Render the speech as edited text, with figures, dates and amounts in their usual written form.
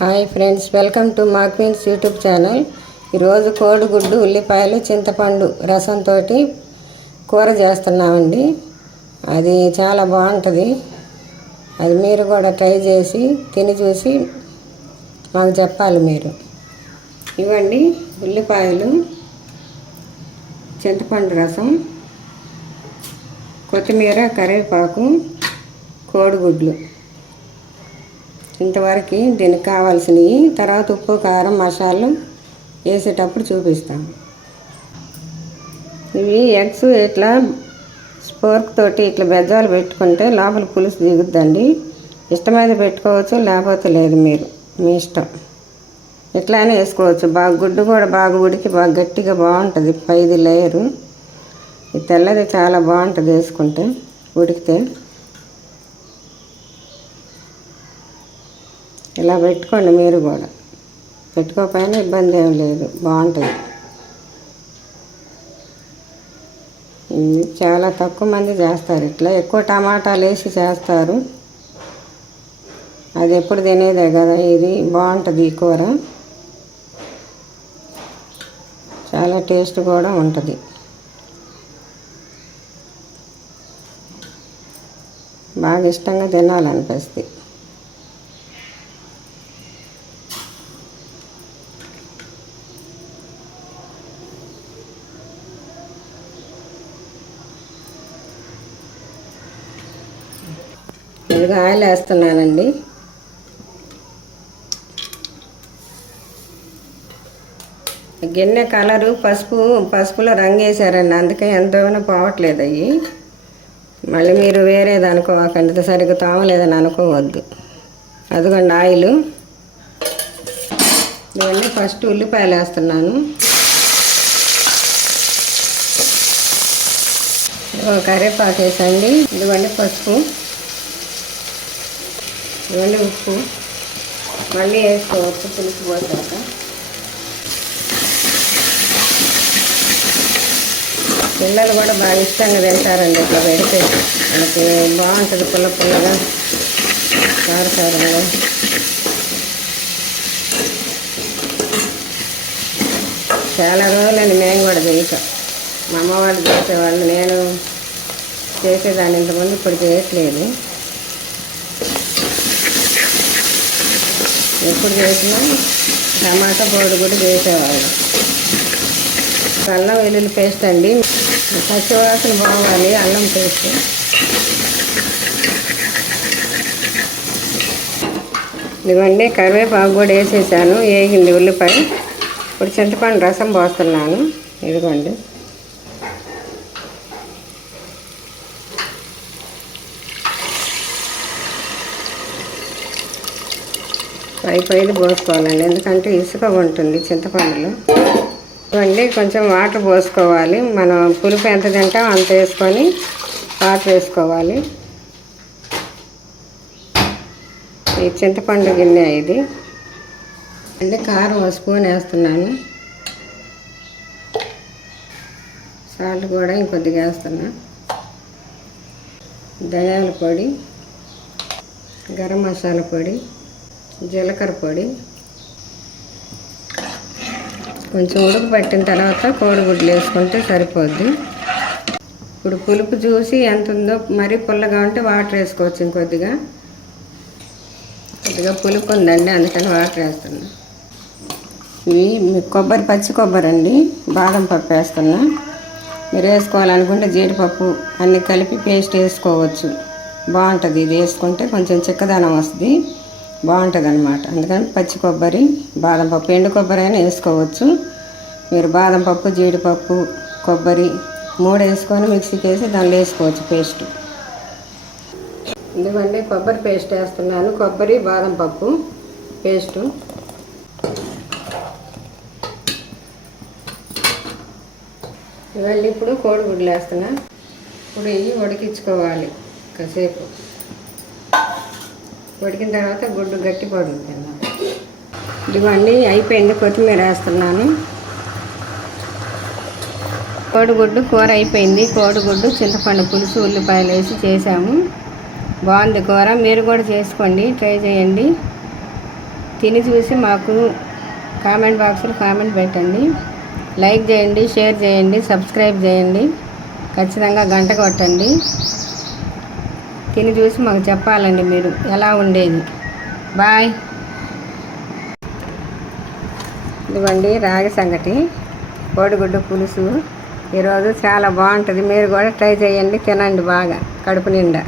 Hi friends, welcome to మా queens YouTube channel. ఈరోజు కోడిగుడ్డు, ఉల్లిపాయలు, చింతపండు రసంతో కూర చేస్తున్నామండి. అది చాలా బాగుంటుంది. అది మీరు కూడా ట్రై చేసి తిని చూసి మాకు చెప్పాలి మీరు. ఇవ్వండి ఉల్లిపాయలు, చింతపండు రసం, కొత్తిమీర, కరివేపాకు, కోడిగుడ్లు. ఇంతవరకు దీనికి కావాల్సినవి. తర్వాత ఉప్పు, కారం, మసాలాలు వేసేటప్పుడు చూపిస్తాం. ఇవి ఎగ్స్ ఇట్లా స్పోర్క్ తోటి ఇట్లా బెజ్జాలు పెట్టుకుంటే లోపల పులుసు దిగుద్దండి. ఇష్టమైతే పెట్టుకోవచ్చు, లేకపోతే లేదు, మీరు మీ ఇష్టం. ఇట్లానే వేసుకోవచ్చు. బాగా గుడ్డు కూడా బాగా ఉడికి బాగా గట్టిగా బాగుంటుంది. పైది లేయరు ఈ తెల్లది చాలా బాగుంటుంది వేసుకుంటే ఉడికితే. ఇలా పెట్టుకోండి, మీరు కూడా పెట్టుకోకపోయినా ఇబ్బంది ఏం లేదు, బాగుంటుంది. చాలా తక్కువ మంది చేస్తారు ఇట్లా. ఎక్కువ టమాటాలు వేసి చేస్తారు. అది ఎప్పుడు తినేదే కదా. ఇది బాగుంటుంది ఈ కూర, చాలా టేస్ట్ కూడా ఉంటుంది. బాగా ఇష్టంగా తినాలనిపిస్తుంది. ఇదిగా ఆయిల్ వేస్తున్నానండి. గిన్నె కలరు పసుపులో రంగు వేసారండి, అందుకే ఎంతైనా పోవట్లేదు అవి. మళ్ళీ మీరు వేరేది అనుకోకండి, సరిగ్గా తోమలేదని అనుకోవద్దు. అదిగోండి ఆయిల్. ఇవన్నీ ఫస్ట్ ఉల్లిపాయలు వేస్తున్నాను. కరివేపాకు వేసండి. ఇదిగోండి పసుపు, ఇవన్నీ ఉప్పు మళ్ళీ వేసుకోవచ్చు పులుసు పోసాక. పిల్లలు కూడా బాగా ఇష్టంగా తింటారండి ఇట్లా పెడితే. మనకి బాగుంటుంది పుల్లగా, కారకారంగా. చాలా రోజులని మేము కూడా చేసాం. మా అమ్మ వాళ్ళు చేసేవాళ్ళు, నేను చేసేదాన్ని ఇంతకుముందు, ఇప్పుడు చేయట్లేదు. ఎప్పుడు చేసినా టమాటా పొడి కూడా చేసేవాళ్ళు. అల్లం వెల్లుల్లి పేస్ట్ అండి, పచ్చివాసన బాగాలి అల్లం పేస్ట్. ఇదిగోండి కరివేపాకు కూడా వేసేసాను, వేగింది ఉల్లిపాయ. ఇప్పుడు చింతపండు రసం పోస్తున్నాను. ఇదిగోండి పైది పోసుకోవాలండి, ఎందుకంటే ఇసుక ఉంటుంది చింతపండులో. ఇవ్వండి కొంచెం వాటర్ పోసుకోవాలి. మనం పులుపు ఎంత తింటాం అంత వేసుకొని వాటర్ వేసుకోవాలి. ఈ చింతపండు గిన్నె ఇది అంటే. కారం 1 స్పూన్ వేస్తున్నాను. సాల్ట్ కూడా ఇంకొద్దిగా వేస్తున్నా. ధనియాల పొడి, గరం మసాలా పొడి, జీలకర్ర పొడి. కొంచెం ఉడుకు పట్టిన తర్వాత కోడిగుడ్లు వేసుకుంటే సరిపోద్ది. ఇప్పుడు పులుపు చూసి ఎంత ఉందో, మరీ పుల్లగా ఉంటే వాటర్ వేసుకోవచ్చు. ఇంకొద్దిగా పులుపు ఉందండి, అందుకని వాటర్ వేస్తున్నా. ఇవి పచ్చి కొబ్బరి అండి, బాదం పప్పు వేస్తున్నా. మీరు వేసుకోవాలనుకుంటే జీడిపప్పు అన్నీ కలిపి పేస్ట్ వేసుకోవచ్చు, బాగుంటుంది. ఇది వేసుకుంటే కొంచెం చిక్కదనం వస్తుంది, బాగుంటుంది అన్నమాట. అందుకని పచ్చి కొబ్బరి, బాదం పప్పు, ఎండు కొబ్బరి అయినా వేసుకోవచ్చు. మీరు బాదం పప్పు, జీడిపప్పు, కొబ్బరి 3 వేసుకొని మిక్సీకి వేసి దానిలో వేసుకోవచ్చు పేస్ట్. ఎందుకంటే కొబ్బరి పేస్ట్ వేస్తున్నాను, కొబ్బరి బాదం పప్పు పేస్టు. ఇవన్నీ ఇప్పుడు కోడిగుడ్లు వేస్తున్నా. ఇప్పుడు ఇవి ఉడికించుకోవాలి కాసేపు. ఉడికిన తర్వాత గుడ్డు గట్టి పడుతుంది. ఇవన్నీ అయిపోయింది. కొత్తిమీర వేస్తున్నాను. కోడిగుడ్డు కూర అయిపోయింది. కోడిగుడ్డు, చింతపండు పులుసు, ఉల్లిపాయలు వేసి చేసాము. బాగుంది కూర. మీరు కూడా చేసుకోండి, ట్రై చేయండి. తిని చూసి మాకు కామెంట్ బాక్స్లో కామెంట్ పెట్టండి. లైక్ చేయండి, షేర్ చేయండి, సబ్స్క్రైబ్ చేయండి, ఖచ్చితంగా గంట కొట్టండి. తిని చూసి మాకు చెప్పాలండి మీరు ఎలా ఉండేది. బాయ్. ఇదిగోండి రాగి సంగటి, కోడిగుడ్డు పులుసు. ఈరోజు చాలా బాగుంటుంది. మీరు కూడా ట్రై చేయండి, తినండి బాగా కడుపు నిండా.